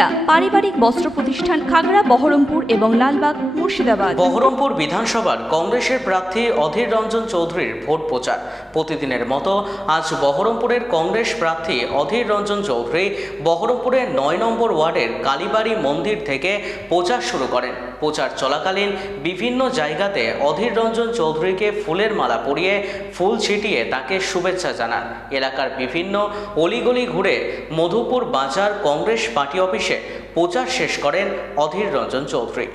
মহিলা পারিবারিক বস্ত্র প্রতিষ্ঠান খাগড়া, বহরমপুর এবং লালবাগ, মুর্শিদাবাদ। বহরমপুর বিধানসভার কংগ্রেসের প্রার্থী অধীর রঞ্জন চৌধুরীর ভোট প্রচার। প্রতিদিনের মতো আজ বহরমপুরের কংগ্রেস প্রার্থী অধীর রঞ্জন চৌধুরী বহরমপুরের ৯ নম্বর ওয়ার্ডের কালীবাড়ি মন্দির থেকে প্রচার শুরু করেন। প্রচার চলাকালীন বিভিন্ন জায়গাতে অধীর রঞ্জন চৌধুরীকে ফুলের মালা পরিয়ে ফুল ছিটিয়ে তাকে শুভেচ্ছা জানান। এলাকার বিভিন্ন অলিগলি ঘুরে মধুপুর বাজার কংগ্রেস পার্টি অফিসে প্রচার শেষ করেন অধীর রঞ্জন চৌধুরী।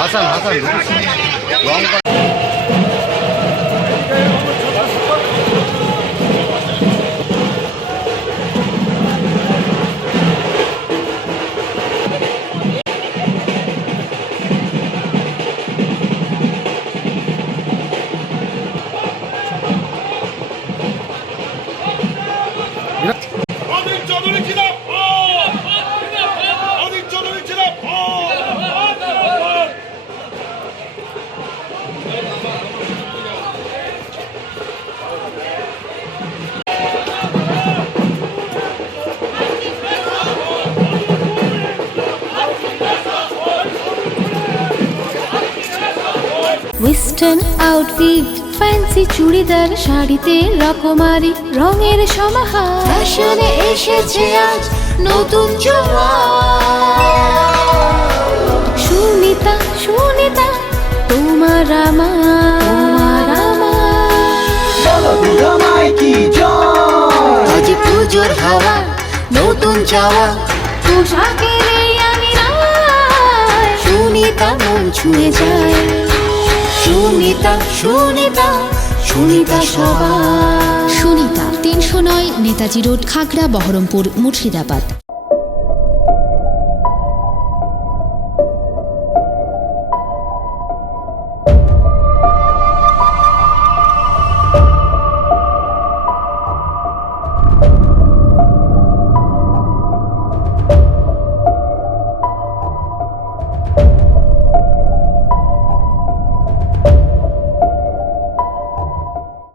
হাসান ওয়েস্টার্ন আউটফিট, ফ্যান্সি চুড়িদার, শাড়িতে রকমারি রঙের সমাহার, ফ্যাশনে এসেছে আজ নতুন সুনিতা তোমার আমার আজ পুজোর হাওয়া নতুন চাওয়া পোশাকের এই আঙিনায় সুনিতা মন ছুঁয়ে যায় সুনিতা সুনিতা সুনিতা সবার সুনিতা 309 নেতাজি রোড খাগড়া বহরমপুর মুর্শিদাবাদ।